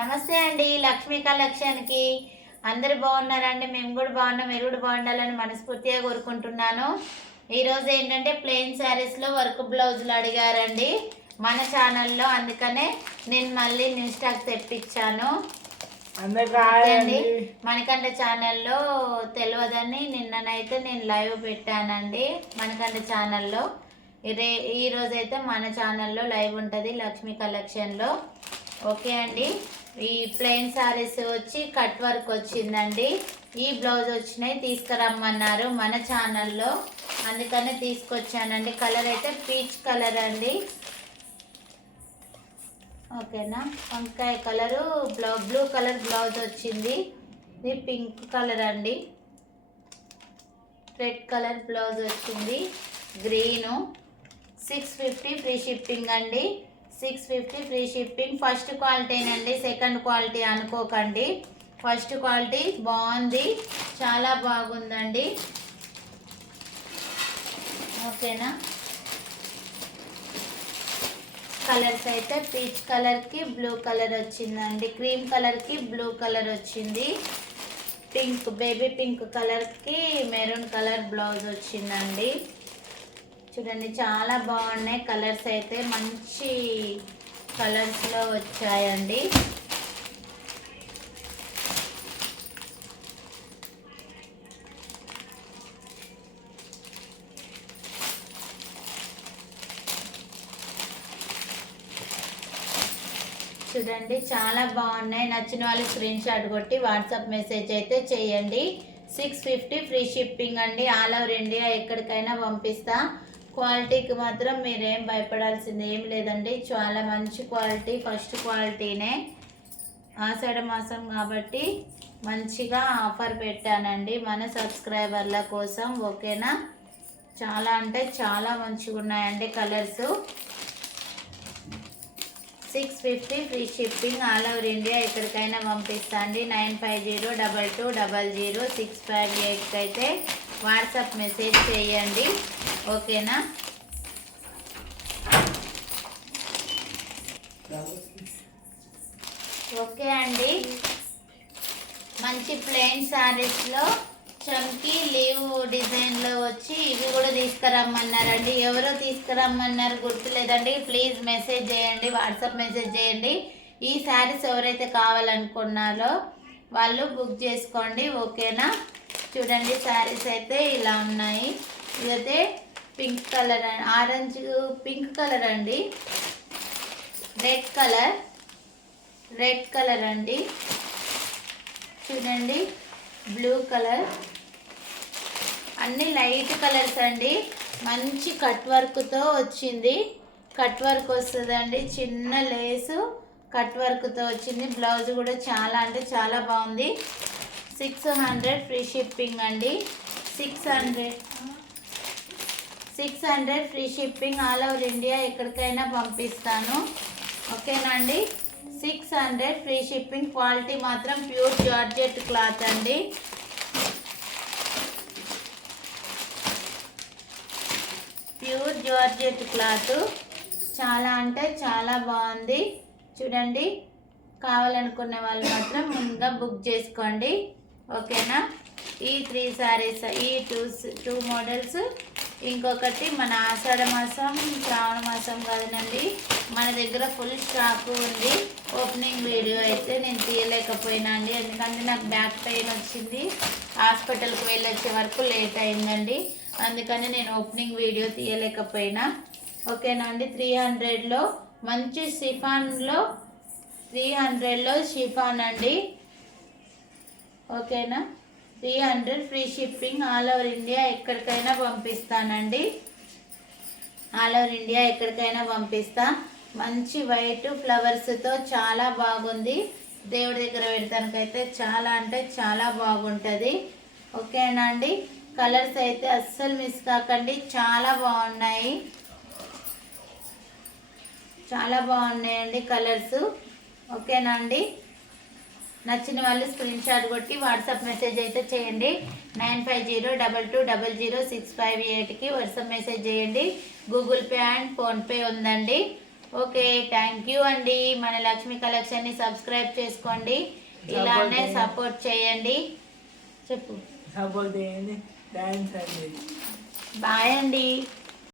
నమస్తే అండి. లక్ష్మీ కలెక్షన్కి అందరు బాగున్నారండి. మేము కూడా బాగున్నాం. మీరు కూడా బాగుండాలని మనస్ఫూర్తిగా కోరుకుంటున్నాను. ఈరోజు ఏంటంటే ప్లెయిన్ శారీస్లో వర్క్ బ్లౌజులు అడిగారండి మన ఛానల్లో. అందుకనే నేను మళ్ళీ న్యూ స్టాక్ తెప్పించాను అండి. మనకండ ఛానల్లో తెలియదని నిన్ననైతే నేను లైవ్ పెట్టానండి మనకండ ఛానల్లో. ఈరోజైతే మన ఛానల్లో లైవ్ ఉంటుంది లక్ష్మీ కలెక్షన్లో. ఓకే అండి. ఈ ప్లెయిన్ శారీస్ వచ్చి కట్ వర్క్ వచ్చిందండి. ఈ బ్లౌజ్ వచ్చినాయి తీసుకురమ్మన్నారు మన ఛానల్లో, అందుకనే తీసుకొచ్చానండి. కలర్ అయితే పీచ్ కలర్ అండి. ఓకేనా. వంకాయ కలరు బ్లూ కలర్ బ్లౌజ్ వచ్చింది. ఇది పింక్ కలర్ అండి. రెడ్ కలర్ బ్లౌజ్ వచ్చింది. గ్రీను. 650 ఫ్రీ షిప్పింగ్ అండి. 650 ఫ్రీ షిప్పింగ్. ఫస్ట్ క్వాలిటీనండి, సెకండ్ క్వాలిటీ అనుకోకండి. ఫస్ట్ క్వాలిటీ బాగుంది, చాలా బాగుందండి. ఓకేనా. కలర్స్ అయితే పీచ్ కలర్కి బ్లూ కలర్ వచ్చిందండి. క్రీమ్ కలర్కి బ్లూ కలర్ వచ్చింది. పింక్ బేబీ పింక్ కలర్కి మెరూన్ కలర్ బ్లౌజ్ వచ్చిందండి. చూడండి చాలా బాగున్నాయి కలర్స్ అయితే, మంచి కలర్స్లో వచ్చాయండి. చూడండి చాలా బాగున్నాయి. నచ్చిన వాళ్ళు స్క్రీన్ షాట్ కొట్టి వాట్సాప్ మెసేజ్ అయితే చేయండి. 650 ఫ్రీ షిప్పింగ్ అండి. ఆల్ ఓవర్ ఇండియా ఎక్కడికైనా పంపిస్తా. క్వాలిటీకి మాత్రం మీరేం భయపడాల్సింది ఏం లేదండి. చాలా మంచి క్వాలిటీ, ఫస్ట్ క్వాలిటీనే. ఆషాఢ మాసం కాబట్టి మంచిగా ఆఫర్ పెట్టానండి మన సబ్స్క్రైబర్ల కోసం. ఓకేనా. చాలా అంటే చాలా మంచిగా ఉన్నాయండి colours. 650 free shipping. All over India ఎక్కడికైనా పంపిస్తా అండి. 9502000658కి అయితే వాట్సాప్ మెసేజ్ చేయండి. ఓకేనా. ఓకే అండి. మంచి ప్లెయిన్ శారీస్లో చమ్కీ లీవ్ డిజైన్లో వచ్చి ఇవి కూడా తీసుకురమ్మన్నారండి. ఎవరో తీసుకురమ్మన్నారు గుర్తులేదండి. ప్లీజ్ మెసేజ్ చేయండి, వాట్సాప్ మెసేజ్ చేయండి. ఈ శారీస్ ఎవరైతే కావాలనుకున్నారో వాళ్ళు బుక్ చేసుకోండి. ఓకేనా. చూడండి శారీస్ అయితే ఇలా ఉన్నాయి. ఇదైతే pink colour, orange pink colour అండి. రెడ్ కలర్ అండి. చూడండి బ్లూ కలర్. అన్ని లైట్ కలర్స్ అండి. మంచి కట్ వర్క్తో వచ్చింది. కట్ వర్క్ వస్తుందండి, చిన్న లేసు కట్ వర్క్తో వచ్చింది. బ్లౌజ్ కూడా చాలా అంటే చాలా బాగుంది. 600 ఫ్రీ షిప్పింగ్ అండి. 600 free shipping. All over India ఎక్కడికైనా పంపిస్తాను. ఓకేనా అండి. 600 ఫ్రీ షిప్పింగ్. క్వాలిటీ మాత్రం ప్యూర్ జార్జెట్ క్లాత్ అండి. Pure georgette cloth. చాలా అంటే చాలా బాగుంది. చూడండి, కావాలనుకునే వాళ్ళు మాత్రం ముందుగా బుక్ చేసుకోండి. ఓకేనా. ఈ 3 శారీస్, ఈ టూ మోడల్స్. ఇంకొకటి మన ఆషాఢ మాసం శ్రావణ మాసం కాదనండి, మన దగ్గర ఫుల్ స్టాక్ ఉంది. ఓపెనింగ్ వీడియో అయితే నేను తీయలేకపోయినా అండి, ఎందుకంటే నాకు బ్యాక్ పెయిన్ వచ్చింది. హాస్పిటల్కి వెళ్ళొచ్చే వరకు లేట్ అయిందండి, అందుకని నేను ఓపెనింగ్ వీడియో తీయలేకపోయినా. ఓకేనా అండి. 300లో మంచి షిఫాన్లో, 300లో షిఫాన్ అండి. ఓకేనా. 300 free shipping. All over India ఎక్కడికైనా పంపిస్తానండి. ఆల్ ఓవర్ ఇండియా ఎక్కడికైనా పంపిస్తా. మంచి వైట్ ఫ్లవర్స్తో చాలా బాగుంది. దేవుడి దగ్గర పెడతానికైతే చాలా అంటే చాలా బాగుంటుంది. ఓకేనా అండి. కలర్స్ అయితే అస్సలు మిస్ కాకండి, చాలా బాగున్నాయి. చాలా బాగున్నాయండి కలర్స్. ఓకేనా అండి. నచ్చిన వాళ్ళు స్క్రీన్ షాట్ కొట్టి వాట్సాప్ మెసేజ్ అయితే చేయండి. 9502200658కి వాట్సాప్ మెసేజ్ చేయండి. గూగుల్ పే అండ్ ఫోన్పే ఉందండి. ఓకే, థ్యాంక్ యూ అండి. మన లక్ష్మి కలెక్షన్ని సబ్స్క్రైబ్ చేసుకోండి, ఇలానే సపోర్ట్ చేయండి. చెప్పు. సపోర్ట్ చేయండి. థ్యాంక్స్ అండి. బాయ్ అండి.